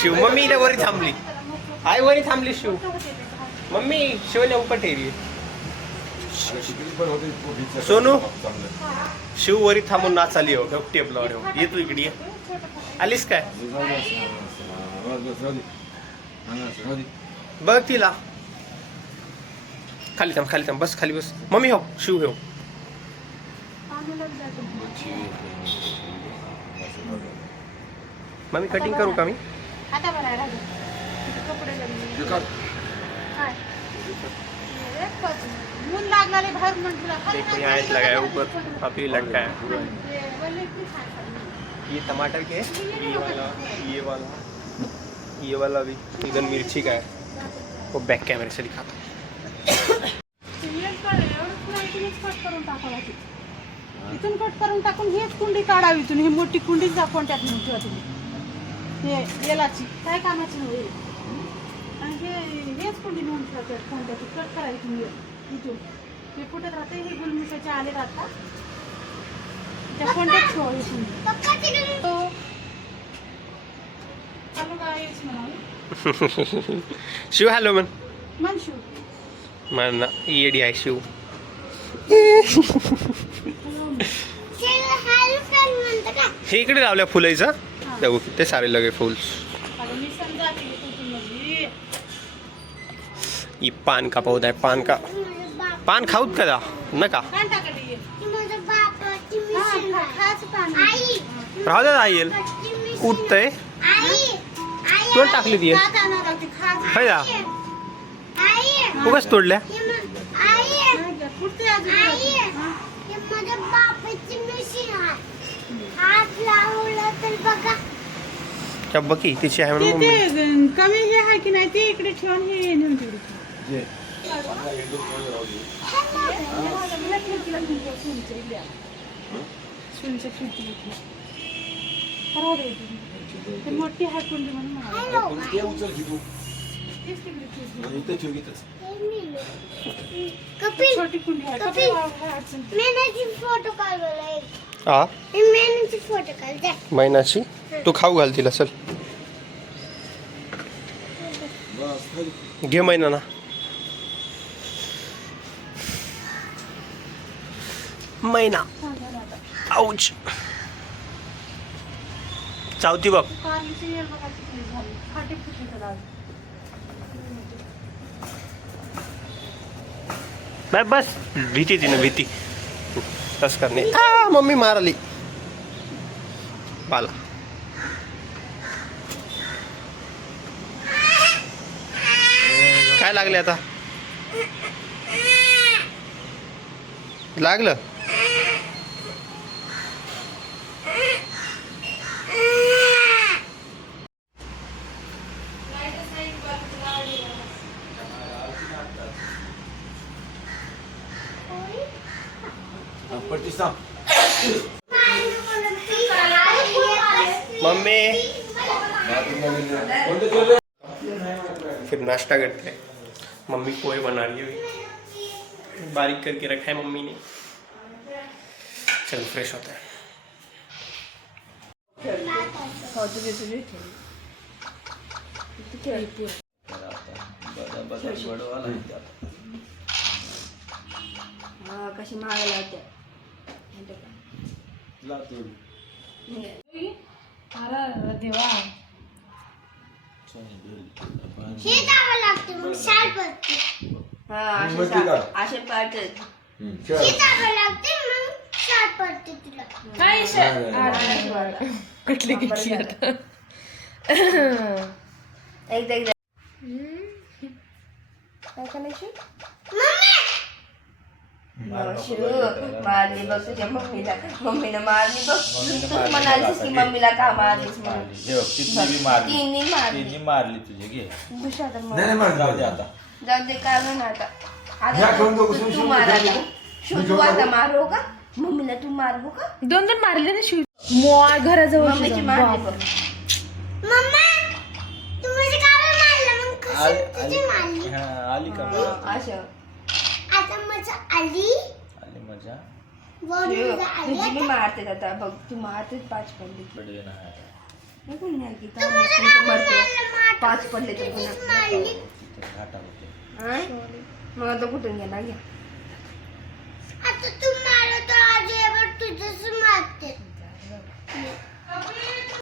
Shiv mummy इथे वरी थांबली. I worry थांबली शिव. मम्मी शिवने ऊपर ठेवली. सोनू शिव वरी थांबून नाचाली हो टेबलावर. ये तू इकडे आलीस काय बघ तिला. खाली थांब बस खाली बस. मम्मी हो शिव हो. मम्मी कटिंग करू का मी. देखो यहाँ एक लगाया ऊपर अभी लटका है. ये टमाटर के ये वाला भी इधर मिर्ची का है. वो बैक कैमरे से दिखाता. इथून कट करून टाकून हेच कुंडी काढावी. इथून ही मोठी कुंडी दाखवून त्यात ठेवा तुम्ही. हे येलाची काय कामाची नव्हे. आणि हेच कुंडी नेऊन ठेवतात कोणत्या कट करायची तुम्ही इथून. हे कुठे राहते हे गुलमिसाचे आले राहतात त्या कोणत्याच ठेवा इथून. चालू गायच म्हणाले. शिव हॅलो मन शिव मन येडी आहे शिव. हे इकडे लावल्या फुलाईचा बघू ते सारे लगे फूल. ये पान का पौधा है. पान खाऊत का नका राहू द्या. येईल उठतंय तोड टाकली ती खायला उगाच तोडल्या. बघी तिची आहे म्हणून कमी हे आहे की नाही ते इकडे ठेवून हे नेऊन ठेवली. मोठी हात कुंडी म्हणून छोटी कुंडी महिन्याची तू खाऊ घाल तिला. चल घे महिना ना. महिना आऊच चावती बघ. बस भीती ती ना भीती तस करणे. मम्मी मारली पाला. काय लागले आता लागलं. मम्मी फिर नाश्ता करते हैं. मम्मी पोहे बना रही है. बारीक करके रखा है मम्मी ने. चल फ्रेश होता है. कशी मागायला होत्या देवा. असे पाठत कटली किती आता एकदा काय करायची. मारली बघ तुझ्या मम्मीनं मारली बघ. तू म्हणालीस की मम्मीला का मारलीस म्हणून. तिन्ही मारली तुझे घे. जाऊ दे काय म्हणा आता तू मारायला तू आता मारू का मम्मीला. तू मारू का. दोन मारले ना शिव. मोळ घराजवळ मम्मीची मारली बघ. आली का असं आली मजा तुझी मी मारते आता बघ तू मारते 5 पडले निघून या की मरते 5 पडले तर पुन्हा हा? मग आता कुठून गेला घ्या